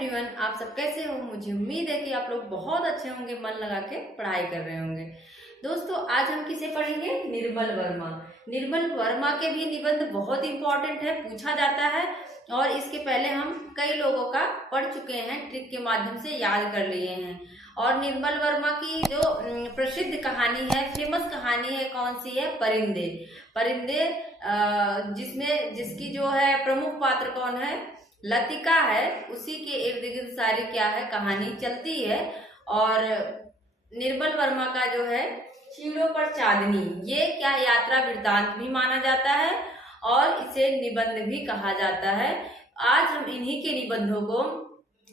Everyone, आप सब कैसे हो। मुझे उम्मीद है कि आप लोग बहुत अच्छे होंगे, मन लगा के पढ़ाई कर रहे होंगे। दोस्तों, आज हम किसे पढ़ेंगे? निर्मल वर्मा। निर्मल वर्मा के भी निबंध बहुत इंपॉर्टेंट है, पूछा जाता है और इसके पहले हम कई लोगों का पढ़ चुके हैं, ट्रिक के माध्यम से याद कर लिए हैं। और निर्मल वर्मा की जो प्रसिद्ध कहानी है, फेमस कहानी है, कौन सी है? परिंदे। परिंदे जिसकी जो है प्रमुख पात्र कौन है? लतिका है। उसी के इर्द गिर्द सारी क्या है, कहानी चलती है। और निर्मल वर्मा का जो है चीड़ों पर चांदनी, ये क्या यात्रा वृत्तांत भी माना जाता है और इसे निबंध भी कहा जाता है। आज हम इन्हीं के निबंधों को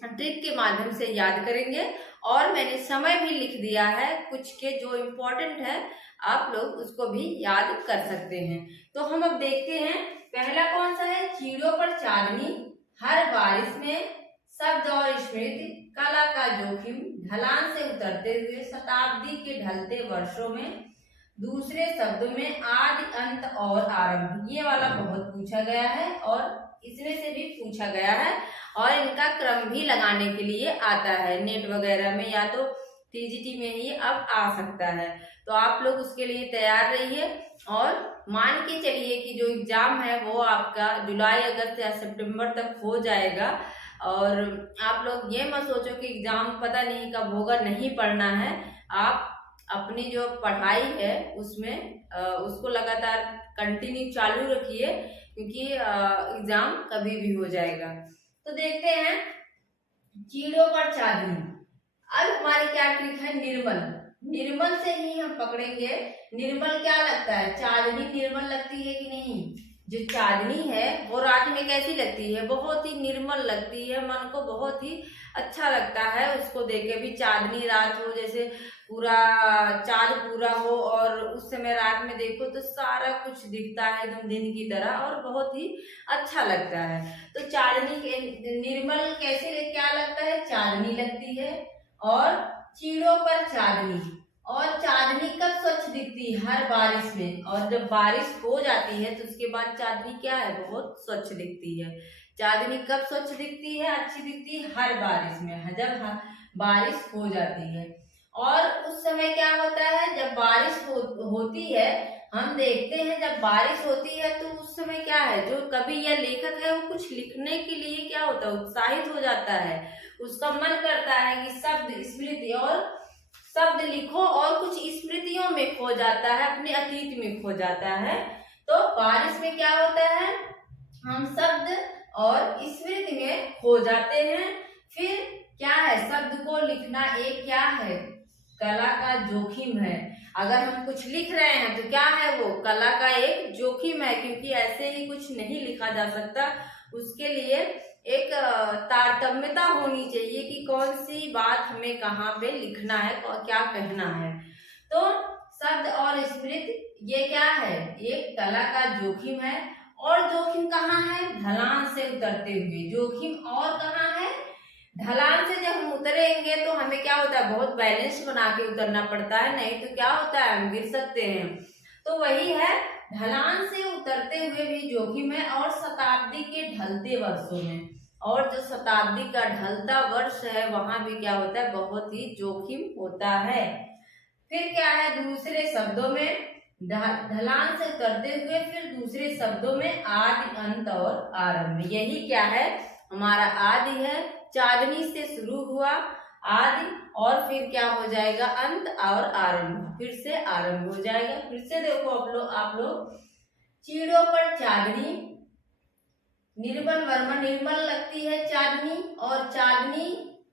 ट्रिक के माध्यम से याद करेंगे और मैंने समय भी लिख दिया है, कुछ के जो इम्पोर्टेंट है आप लोग उसको भी याद कर सकते हैं। तो हम अब देखते हैं, पहला कौन सा है? चीड़ों पर चांदनी। हर बारिश में शब्द और स्मृति, कला का जोखिम, ढलान से उतरते हुए शताब्दी के ढलते वर्षों में, दूसरे शब्दों में आदि अंत और आरंभ। ये वाला बहुत पूछा गया है और इसमें से भी पूछा गया है और इनका क्रम भी लगाने के लिए आता है नेट वगैरह में, या तो टीजीटी में ही अब आ सकता है। तो आप लोग उसके लिए तैयार रहिए और मान के चलिए कि जो एग्जाम है वो आपका जुलाई, अगस्त या सितंबर तक हो जाएगा। और आप लोग ये मत सोचो कि एग्जाम पता नहीं कब होगा, नहीं पढ़ना है। आप अपनी जो पढ़ाई है उसमें उसको लगातार कंटिन्यू चालू रखिए, क्योंकि एग्जाम कभी भी हो जाएगा। तो देखते हैं, चीड़ों पर चांदनी। अब हमारी क्या ट्रिक है? निर्मल। निर्मल से ही हम पकड़ेंगे। निर्मल क्या लगता है? चांदनी निर्मल लगती है कि नहीं? जो चांदनी है वो रात में कैसी लगती है? बहुत ही निर्मल लगती है, मन को बहुत ही अच्छा लगता है उसको देख के भी। चांदनी रात हो, जैसे पूरा चांद पूरा हो और उस समय रात में देखो तो सारा कुछ दिखता है एकदम दिन की तरह और बहुत ही अच्छा लगता है। तो चांदनी के निर्मल कैसे क्या लगता है? चांदनी लगती है। और चीड़ों पर चांदनी, और चांदनी कब स्वच्छ दिखती है? हर बारिश में। और जब बारिश हो जाती है तो उसके बाद चांदनी क्या है? बहुत स्वच्छ दिखती है। चांदनी कब स्वच्छ दिखती है, अच्छी दिखती है? हर बारिश में, जब बारिश हो जाती है। और उस समय क्या होता है? जब बारिश होती है, हम देखते हैं जब बारिश होती है तो उस समय क्या है, जो कवि या लेखक है वो कुछ लिखने के लिए क्या होता है? उत्साहित हो जाता है। उसका मन करता है कि शब्द स्मृति और शब्द लिखो और कुछ स्मृतियों में खो जाता है, अपने अतीत में खो जाता है। तो बारिश में क्या होता है? हम शब्द और स्मृति में खो जाते हैं। फिर क्या है? शब्द को लिखना एक क्या है? कला का जोखिम है। अगर हम कुछ लिख रहे हैं तो क्या है? वो कला का एक जोखिम है, क्योंकि ऐसे ही कुछ नहीं लिखा जा सकता। उसके लिए एक तारतम्यता होनी चाहिए कि कौन सी बात हमें कहाँ पे लिखना है, क्या कहना है। तो शब्द और स्मृति ये क्या है? एक कला का जोखिम है। और जोखिम कहाँ है? ढलान से उतरते हुए जोखिम। और कहाँ है? ढलान से जब हम उतरेंगे तो हमें क्या होता है? बहुत बैलेंस बना के उतरना पड़ता है, नहीं तो क्या होता है? हम गिर सकते हैं। तो वही है, ढलान से उतरते हुए भी जोखिम है। और शताब्दी के ढलते वर्षों में, और जो शताब्दी का ढलता वर्ष है वहां भी क्या होता है? बहुत ही जोखिम होता है। फिर क्या है? दूसरे शब्दों में ढलान से उतरते हुए, फिर दूसरे शब्दों में आदि अंत और आरंभ। यही क्या है? हमारा आदि है। चांदनी से शुरू हुआ आदि, और फिर क्या हो जाएगा? अंत और आरंभ। फिर से आरंभ हो जाएगा। फिर से देखो आप लोग चीड़ों पर चांदनी। निर्मल वर्मा, निर्मल लगती है चांदनी। और चांदनी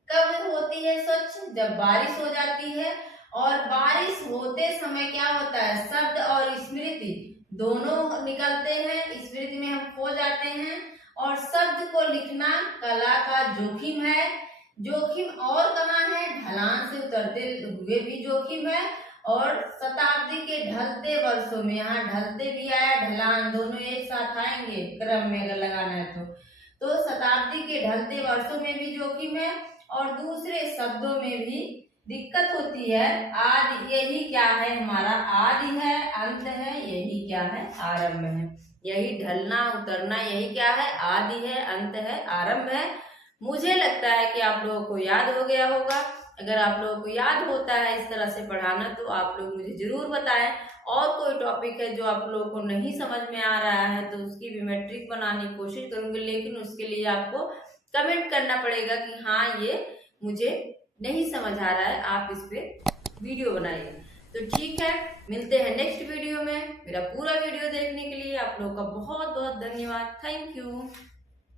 कब होती है स्वच्छ? जब बारिश हो जाती है। और बारिश होते समय क्या होता है? शब्द और स्मृति दोनों निकलते हैं, स्मृति में हम खो जाते हैं। और शब्द को लिखना कला का जोखिम है। जोखिम और कहाँ है? ढलान से उतरते हुए भी जोखिम है। और शताब्दी के ढलते वर्षों में, यहाँ ढलते भी आया, ढलान दोनों एक साथ आएंगे क्रम में अगर लगाना है तो शताब्दी के ढलते वर्षों में भी जोखिम है। और दूसरे शब्दों में भी दिक्कत होती है। आदि, यही क्या है? हमारा आदि है, अंत है, यही क्या है? आरंभ है। यही ढलना उतरना, यही क्या है? आदि है, अंत है, आरंभ है। मुझे लगता है कि आप लोगों को याद हो गया होगा। अगर आप लोगों को याद होता है इस तरह से पढ़ाना तो आप लोग मुझे जरूर बताएं। और कोई टॉपिक है जो आप लोगों को नहीं समझ में आ रहा है तो उसकी भी मैं ट्रिक बनाने की कोशिश करूंगी, लेकिन उसके लिए आपको कमेंट करना पड़ेगा कि हाँ ये मुझे नहीं समझ आ रहा है, आप इस पे वीडियो बनाइए। तो ठीक है, मिलते हैं नेक्स्ट वीडियो में। मेरा पूरा वीडियो देखने के लिए आप लोगों का बहुत बहुत धन्यवाद। Thank you.